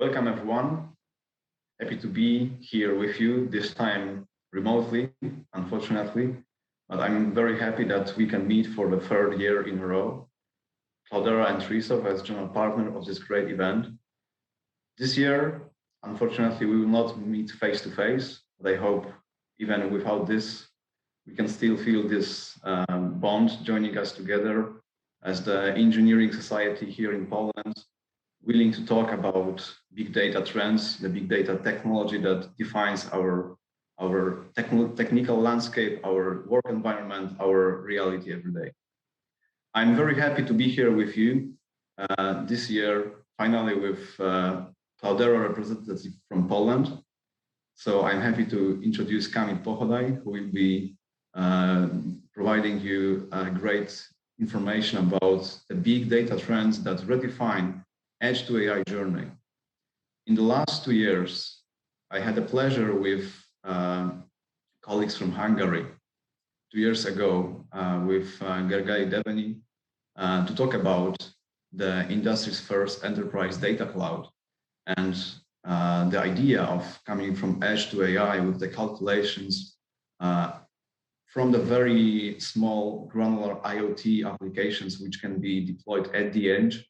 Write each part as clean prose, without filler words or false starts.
Welcome everyone. Happy to be here with you, this time remotely, unfortunately, but I'm very happy that we can meet for the third year in a row. Cloudera and Resolve as general partner of this great event. This year, unfortunately, we will not meet face to face, but I hope even without this, we can still feel this bond joining us together as the engineering society here in Poland, willing to talk about big data trends, the big data technology that defines our technical landscape, our work environment, our reality every day. I'm very happy to be here with you this year, finally with Cloudera representative from Poland. So I'm happy to introduce Kamil Pochodaj, who will be providing you great information about the big data trends that redefine edge to AI journey. In the last 2 years, I had the pleasure with colleagues from Hungary 2 years ago with Gergely Deveni to talk about the industry's first enterprise data cloud and the idea of coming from edge to AI with the calculations from the very small granular IoT applications which can be deployed at the edge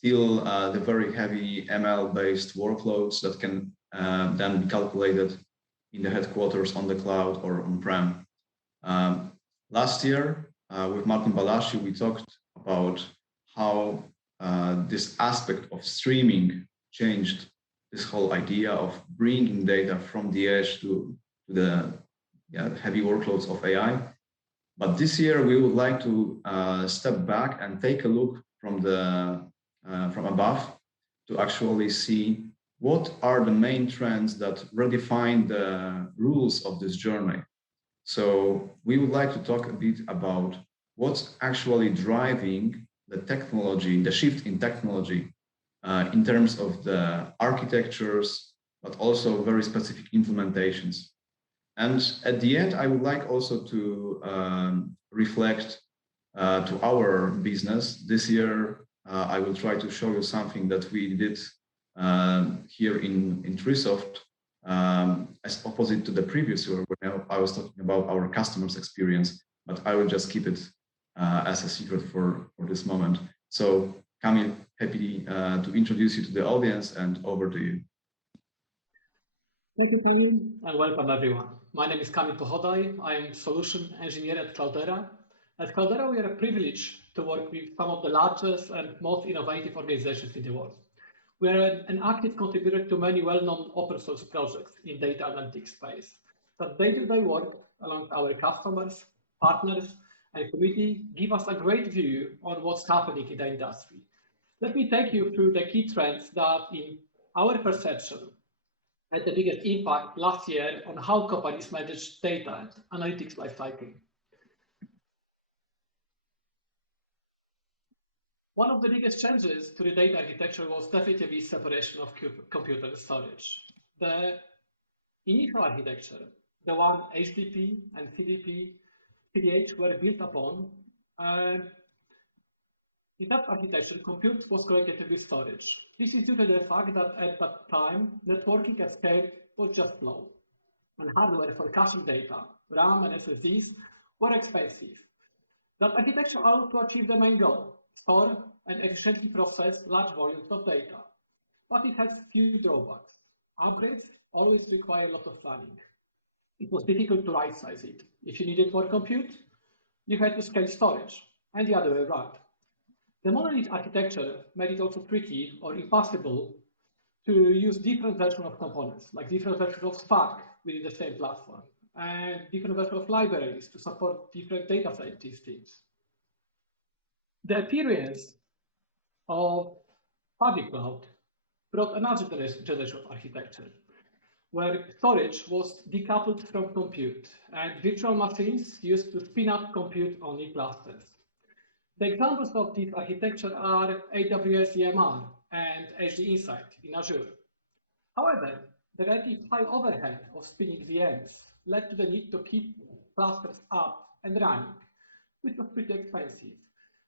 till the very heavy ML-based workloads that can then be calculated in the headquarters on the cloud or on-prem. Last year, with Martin Balázs, we talked about how this aspect of streaming changed this whole idea of bringing data from the edge to the heavy workloads of AI. But this year, we would like to step back and take a look from above to actually see what are the main trends that redefine the rules of this journey. So we would like to talk a bit about what's actually driving the technology, the shift in technology in terms of the architectures, but also very specific implementations. And at the end, I would like also to reflect to our business. This year, I will try to show you something that we did here in Resolve as opposite to the previous year where I was talking about our customers' experience, but I will just keep it as a secret for this moment. So Kamil, happy to introduce you to the audience and over to you. Thank you, Kamil, and welcome everyone. My name is Kamil Pochodaj. I am solution engineer at Cloudera. At Cloudera, we are privileged to work with some of the largest and most innovative organizations in the world. We are an active contributor to many well-known open source projects in data analytics space. That day-to-day work along our customers, partners, and community give us a great view on what's happening in the industry. Let me take you through the key trends that, in our perception, had the biggest impact last year on how companies manage data and analytics lifecycle. One of the biggest changes to the data architecture was definitely separation of compute and storage. The initial architecture, the one HDP and CDH were built upon, in that architecture, compute was correlated with storage. This is due to the fact that at that time, networking at scale was just slow, and hardware for caching data, RAM and SSDs, were expensive. That architecture allowed to achieve the main goal: store and efficiently process large volumes of data. But it has few drawbacks. Upgrades always require a lot of planning. It was difficult to right-size it. If you needed more compute, you had to scale storage, and the other way around. The monolith architecture made it also tricky or impossible to use different versions of components, like different versions of Spark within the same platform, and different versions of libraries to support different data scientist teams. The appearance of public cloud brought another generation of architecture, where storage was decoupled from compute, and virtual machines used to spin up compute-only clusters. The examples of this architecture are AWS EMR and HD Insight in Azure. However, the relative high overhead of spinning VMs led to the need to keep clusters up and running, which was pretty expensive.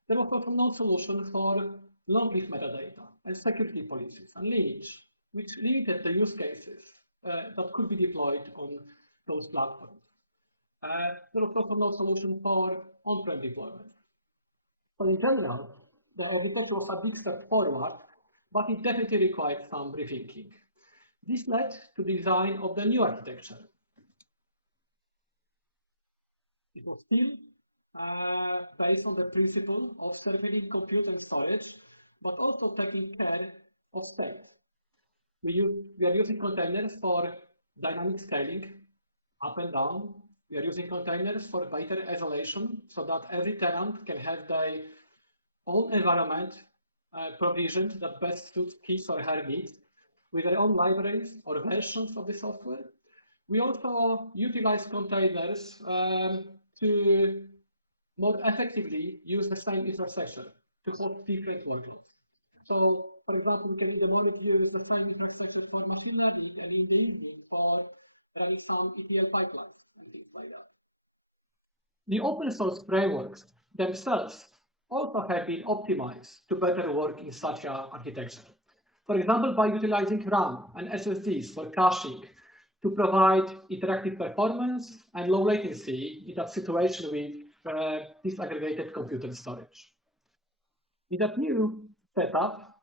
There was also no solution for long-lived metadata and security policies and lineage. which limited the use cases that could be deployed on those platforms. There was also no solution for on-prem deployment. So in general, the architecture was a big step forward, but it definitely required some rethinking. This led to the design of the new architecture. It was still based on the principle of serving compute and storage, but also taking care of state. We are using containers for dynamic scaling, up and down. We are using containers for better isolation, so that every tenant can have their own environment provisioned that best suits his or her needs, with their own libraries or versions of the software. We also utilize containers to more effectively use the same infrastructure to host different workloads. So, for example, we can in the morning use the same infrastructure for machine learning and in the evening for running some ETL pipelines and things like that. The open source frameworks themselves also have been optimized to better work in such an architecture. For example, by utilizing RAM and SSDs for caching to provide interactive performance and low latency in that situation with disaggregated compute and storage. In that new setup,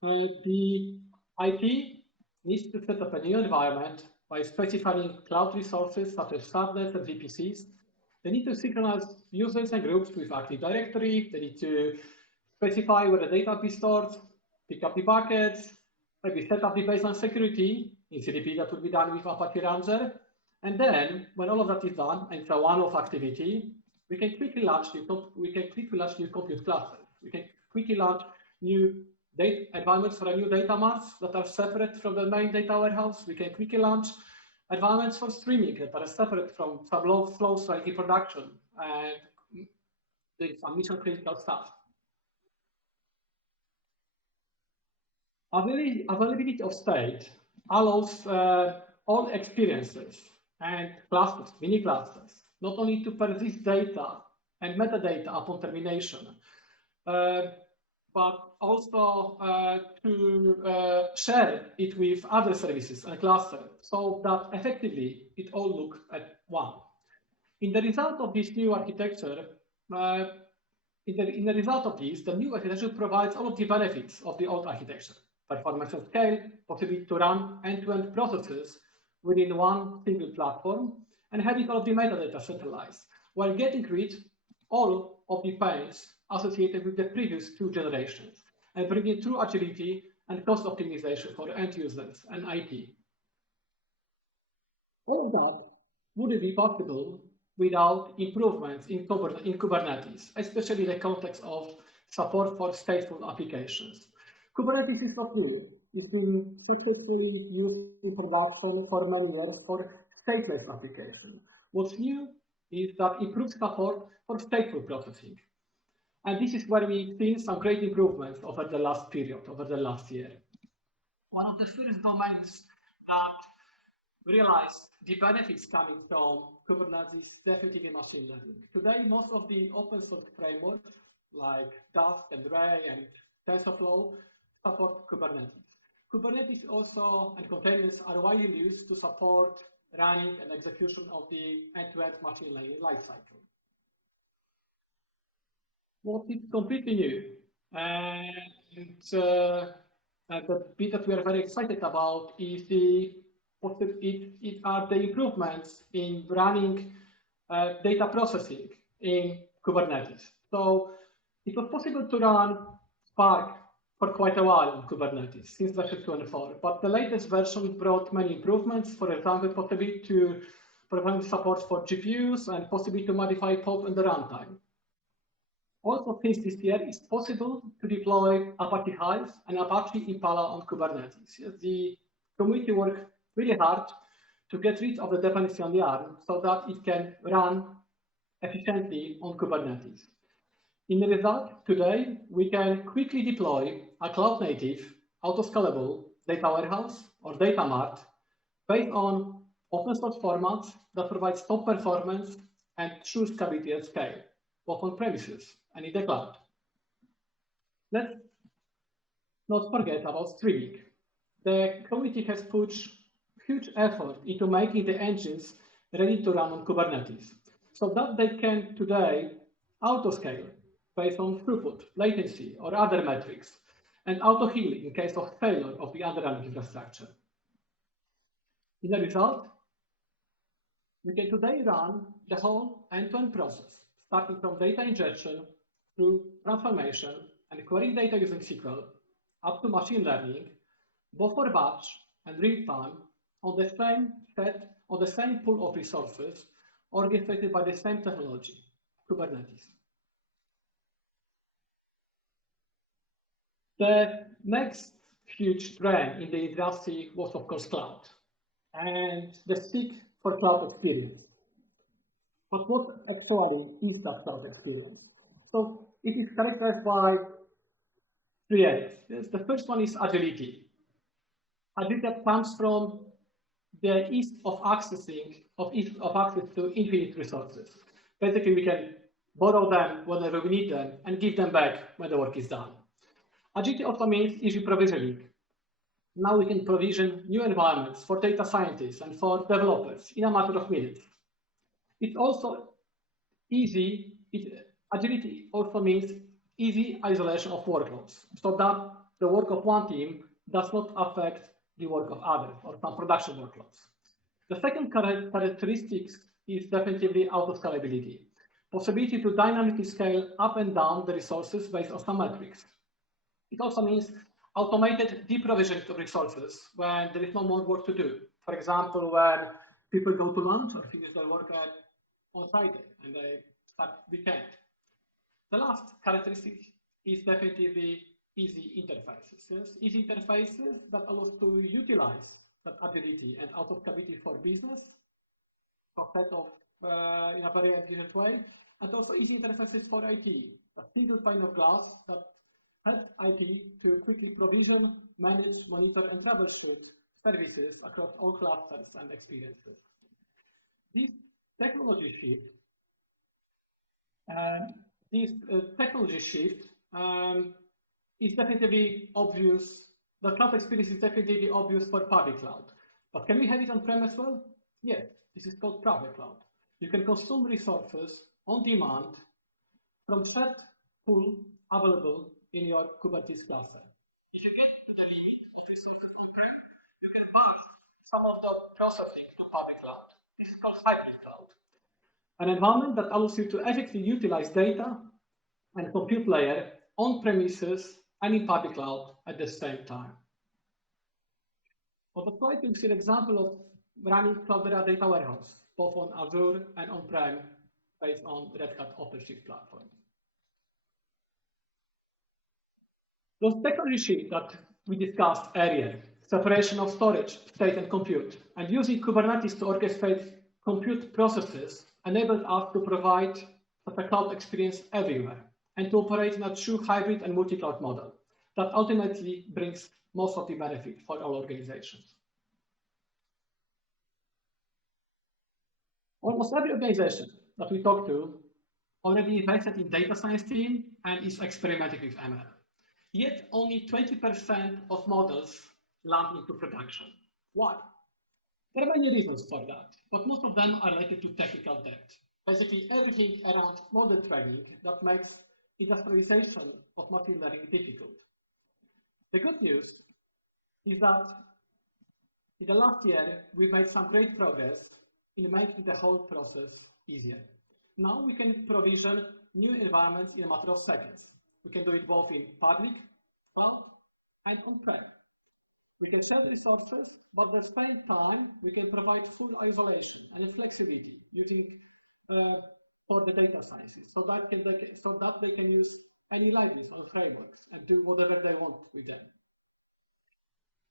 the IT needs to set up a new environment by specifying cloud resources such as subnets and VPCs. They need to synchronize users and groups with Active Directory. They need to specify where the data be stored, pick up the packets, maybe set up the baseline security. In CDP, that will be done with Apache Ranger. And then, when all of that is done, and it's a one-off activity, we can quickly launch new compute clusters. We can quickly launch new data environments for a new data marts that are separate from the main data warehouse. We can quickly launch environments for streaming that are separate from some low flows like in production and doing some mission critical stuff. Availability of state allows all experiences and clusters, mini clusters, not only to persist data and metadata upon termination, but also to share it with other services and clusters, so that effectively it all looks at one. In the result of this new architecture, in the result of this, the new architecture provides all of the benefits of the old architecture: performance and scale, possibility to run end-to-end processes within one single platform, and having all of the metadata centralized, while getting rid all of the pains associated with the previous two generations, and bringing true agility and cost optimization for end users and IT. All of that wouldn't be possible without improvements in Kubernetes, especially in the context of support for stateful applications. Kubernetes is not new. It's been successfully used in production for many years for stateless applications. What's new is that improved support for stateful processing. And this is where we've seen some great improvements over the last period, over the last year. One of the first domains that realized the benefits coming from Kubernetes is definitely machine learning. Today, most of the open source frameworks like Dust and Ray and TensorFlow support Kubernetes. Kubernetes also and containers are widely used to support running and execution of the end-to-end machine learning lifecycle. What is completely new, and the bit that we are very excited about is are the improvements in running data processing in Kubernetes. So it was possible to run Spark for quite a while on Kubernetes, since version 2.4, but the latest version brought many improvements. For example, possibility to provide support for GPUs and possibility to modify code in the runtime. Also, since this year, it's possible to deploy Apache Hive and Apache Impala on Kubernetes. The community worked really hard to get rid of the dependency on Yarn so that it can run efficiently on Kubernetes. In the result, today, we can quickly deploy a cloud-native, auto-scalable data warehouse or data mart based on open source formats that provides top performance and true scalability at scale, both on premises and in the cloud. Let's not forget about streaming. the community has put huge effort into making the engines ready to run on Kubernetes, so that they can today auto-scale based on throughput, latency, or other metrics, and auto-heal in case of failure of the underlying infrastructure. In the result, we can today run the whole end-to-end process, starting from data ingestion through transformation and querying data using SQL, up to machine learning, both for batch and real-time, on the same set, on the same pool of resources, orchestrated by the same technology, Kubernetes. The next huge trend in the industry was, of course, cloud, and the seek for cloud experience. But what actually is that cloud experience? So it is characterized by three areas. Yes, the first one is agility. Agility that comes from the ease of access to infinite resources. Basically, we can borrow them whenever we need them and give them back when the work is done. Agility also means easy provisioning. Now we can provision new environments for data scientists and for developers in a matter of minutes. It's also easy, agility also means easy isolation of workloads, so that the work of one team does not affect the work of others or some production workloads. The second characteristic is definitely auto-scalability, possibility to dynamically scale up and down the resources based on some metrics. It also means automated deprovisioning of resources when there is no more work to do. For example, when people go to lunch or finish their work on Friday and they start weekend. The last characteristic is definitely easy interfaces. Yes? Easy interfaces that allow us to utilize that ability and auto-scalability for business, for set of in a very efficient way, and also easy interfaces for IT, a single pane of glass that helps IT to quickly provision, manage, monitor, and troubleshoot services across all clusters and experiences. This technology shift is definitely obvious. The cloud experience is definitely obvious for public cloud. But can we have it on-prem as well? Yes, this is called private cloud. You can consume resources on demand from shared pool available in your Kubernetes cluster. If you get to the limit of resources on-prem, you can pass some of the processing to public cloud. This is called hybrid cloud. An environment that allows you to effectively utilize data and compute layer on premises and in public cloud at the same time. On the slide, you see an example of running Cloudera data warehouse, both on Azure and on-prem, based on Red Hat OpenShift platform. Those technology shifts that we discussed earlier, separation of storage, state, and compute, and using Kubernetes to orchestrate compute processes enabled us to provide a cloud experience everywhere and to operate in a true hybrid and multi-cloud model that ultimately brings most of the benefit for all organizations. Almost every organization that we talk to already invested in data science team and is experimenting with ML. Yet only 20% of models land into production. Why? There are many reasons for that, but most of them are related to technical debt. Basically everything around model training that makes industrialization of machine learning difficult. The good news is that in the last year, we've made some great progress in making the whole process easier. Now we can provision new environments in a matter of seconds. We can do it both in public, cloud, and on-prem. We can share resources, but at the same time, we can provide full isolation and flexibility using for the data sciences, so that they can use any libraries or frameworks and do whatever they want with them.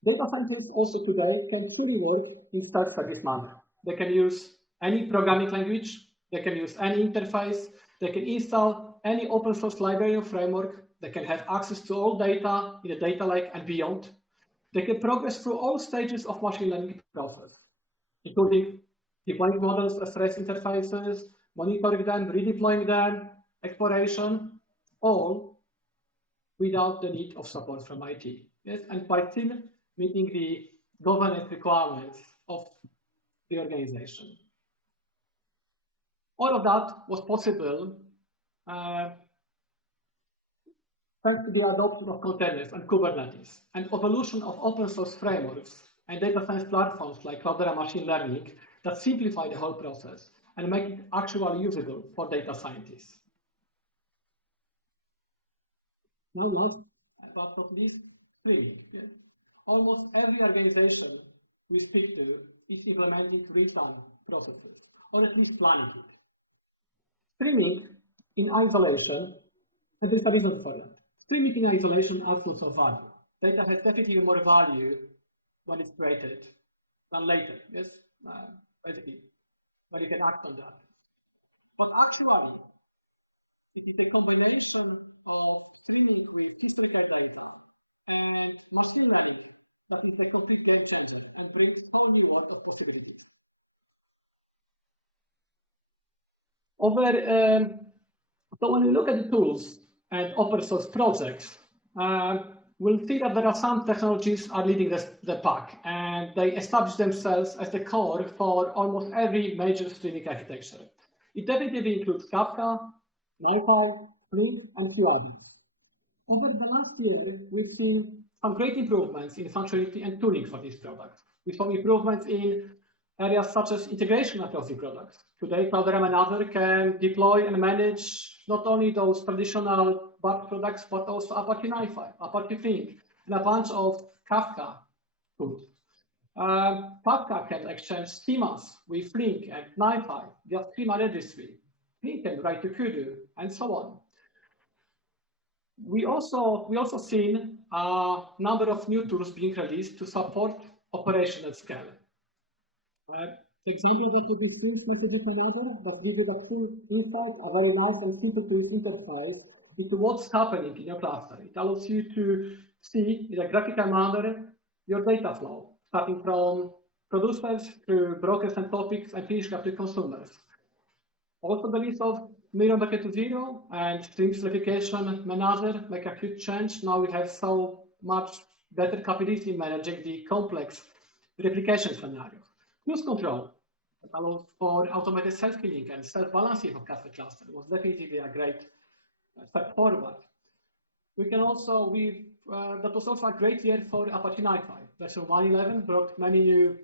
Data scientists also today can truly work in self-service manner. They can use any programming language, they can use any interface, they can install any open source library or framework, they can have access to all data in the data lake and beyond. They can progress through all stages of machine learning process, including deploying models as REST interfaces, monitoring them, redeploying them, exploration, all without the need of support from IT. Yes, and by still meeting the governance requirements of the organization. All of that was possible thanks to the adoption of containers and Kubernetes and evolution of open source frameworks and data science platforms like Cloudera machine learning that simplify the whole process and make it actually usable for data scientists. Now, last but not least, streaming. Yeah. Almost every organization we speak to is implementing real-time processes, or at least planning it. Streaming in isolation, and there's a reason for that. Streaming in isolation adds lots of value. Data has definitely more value when it's created than later, yes? Basically, when you can act on that. But actually, it is a combination of streaming with historical data and machine learning that is a complete game changer and brings a whole new world of possibilities. So when we look at the tools and open source projects, we'll see that there are some technologies are leading the pack, and they establish themselves as the core for almost every major streaming architecture. It definitely includes Kafka, NiFi, Flink, and few others. Over the last year, we've seen some great improvements in functionality and tuning for these products. We saw improvements in areas such as integration across the products. Today, Cloudera Manager can deploy and manage not only those traditional BART products, but also Apache NiFi, Apache Flink, and a bunch of Kafka tools. Kafka can exchange schemas with Flink and NiFi via schema registry. Flink can write to Kudu, and so on. We also seen a number of new tools being released to support operation at scale. The example that you can see that gives you the insight, a very nice and simple to interface into what's happening in your cluster. It allows you to see in a graphical manner your data flow, starting from producers through brokers and topics and finishing up to consumers. Also, the list of mirror bucket to zero and stream simplification manager make a huge change. Now we have so much better capability in managing the complex replication scenarios. Use control that allows for automated self-cleaning and self-balancing of Kafka cluster was definitely a great step forward. We can also, that was also a great year for Apache NiFi. Version 1.11 brought many new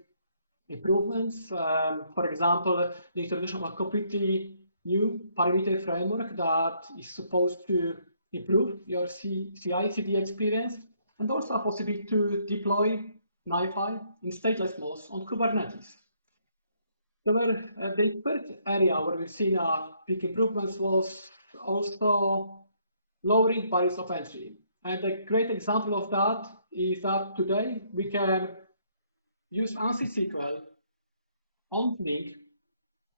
improvements. For example, the introduction of a completely new parameter framework that is supposed to improve your CI/CD experience, and also a possibility to deploy NiFi in stateless modes on Kubernetes. The third area where we've seen big improvements was also lowering barriers of entry. And a great example of that is that today we can use ANSI SQL on Flink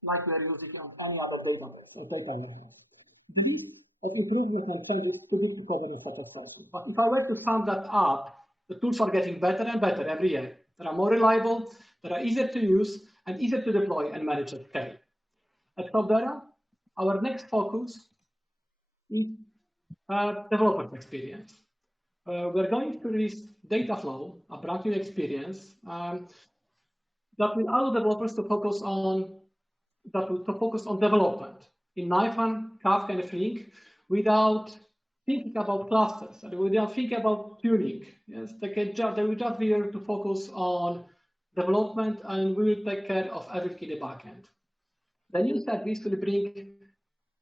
like we are using on any other database or data warehouse. The list of improvements and changes too big to cover in such a session. But if I were to sum that up, the tools are getting better and better every year. They are more reliable, they are easier to use, and easier to deploy and manage at scale. At Cloudera, our next focus is developer experience. We're going to release Dataflow, a brand new experience that will allow developers to focus on development in NiFi, Kafka, and Flink without thinking about clusters and without thinking about tuning. Yes, they will just be able to focus on development, and we will take care of everything in the backend. The new service will bring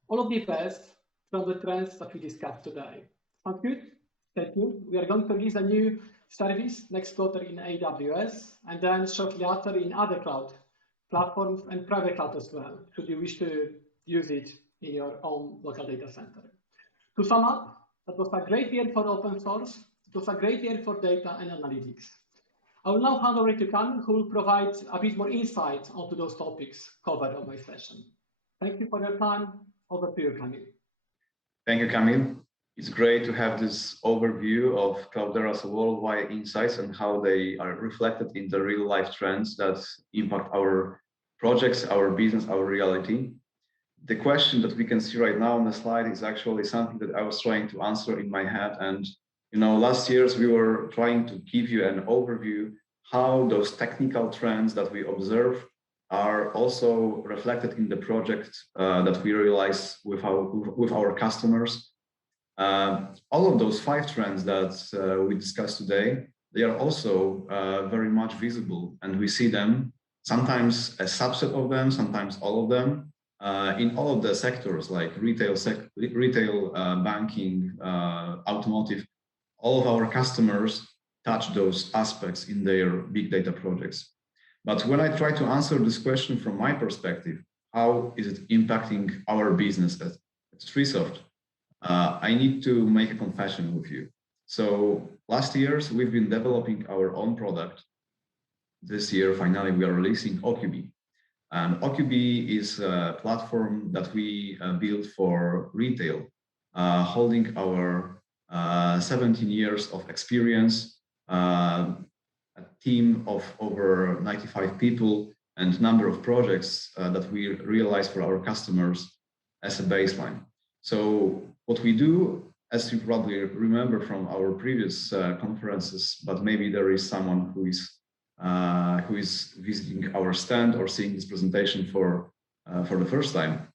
all of the best from the trends that we discussed today. Sounds good? Thank you. We are going to release a new service next quarter in AWS, and then shortly after in other cloud platforms and private cloud as well, should you wish to use it in your own local data center. To sum up, that was a great year for open source. It was a great year for data and analytics. I will now hand over to Kamil, who will provide a bit more insight onto those topics covered on my session. Thank you for your time. Over to you, Kamil. Thank you, Kamil. It's great to have this overview of Cloudera's worldwide insights and how they are reflected in the real life trends that impact our projects, our business, our reality. The question that we can see right now on the slide is actually something that I was trying to answer in my head, and Last years we were trying to give you an overview how those technical trends that we observe are also reflected in the project that we realize with our customers. All of those 5 trends that we discussed today, they are also very much visible, and we see them, sometimes a subset of them, sometimes all of them, in all of the sectors like retail, banking, automotive. All of our customers touch those aspects in their big data projects. But when I try to answer this question from my perspective, how is it impacting our business at Treesoft? I need to make a confession with you. So last years, we've been developing our own product. This year, finally, we are releasing OQB. And OQB is a platform that we built for retail, holding our 17 years of experience, a team of over 95 people, and number of projects that we realize for our customers as a baseline. So what we do, as you probably remember from our previous conferences, but maybe there is someone who is visiting our stand or seeing this presentation for the first time.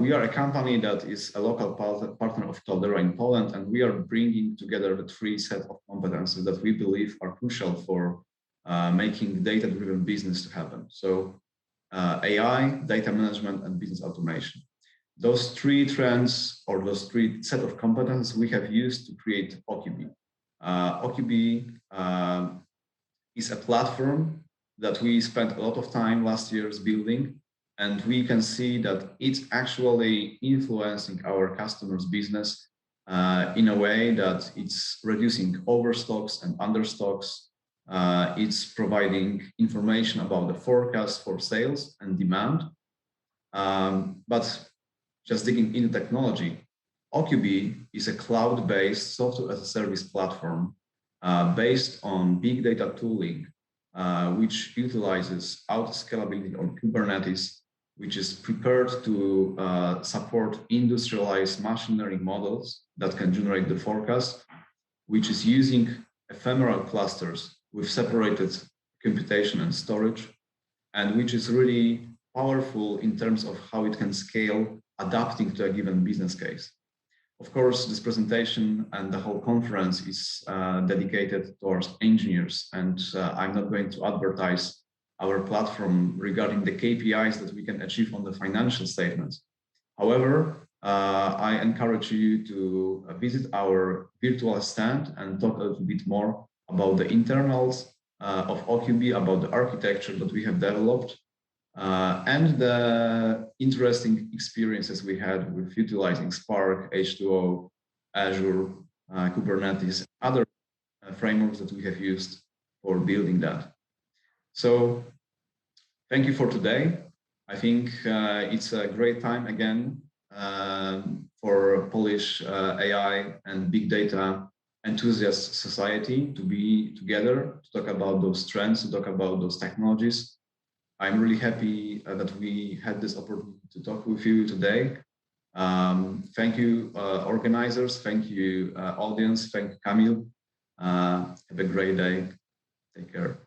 We are a company that is a local partner of Cloudera in Poland, and we are bringing together the 3 sets of competences that we believe are crucial for making data-driven business to happen. So AI, data management, and business automation. Those 3 trends, or those 3 set of competences, we have used to create OQB. OQB is a platform that we spent a lot of time last year's building, and we can see that it's actually influencing our customers' business in a way that it's reducing overstocks and understocks. It's providing information about the forecast for sales and demand. But just digging into technology, OQB is a cloud-based software as a service platform based on big data tooling, which utilizes auto-scalability on Kubernetes, which is prepared to support industrialized machine learning models that can generate the forecast, which is using ephemeral clusters with separated computation and storage, and which is really powerful in terms of how it can scale, adapting to a given business case. Of course, this presentation and the whole conference is dedicated towards engineers, and I'm not going to advertise our platform regarding the KPIs that we can achieve on the financial statements. However, I encourage you to visit our virtual stand and talk a little bit more about the internals of OQB, about the architecture that we have developed, and the interesting experiences we had with utilizing Spark, H2O, Azure, Kubernetes, other frameworks that we have used for building that. So thank you for today. I think it's a great time again for Polish AI and big data enthusiast society to be together, to talk about those trends, to talk about those technologies. I'm really happy that we had this opportunity to talk with you today. Thank you, organizers. Thank you, audience. Thank you, Kamil. Have a great day. Take care.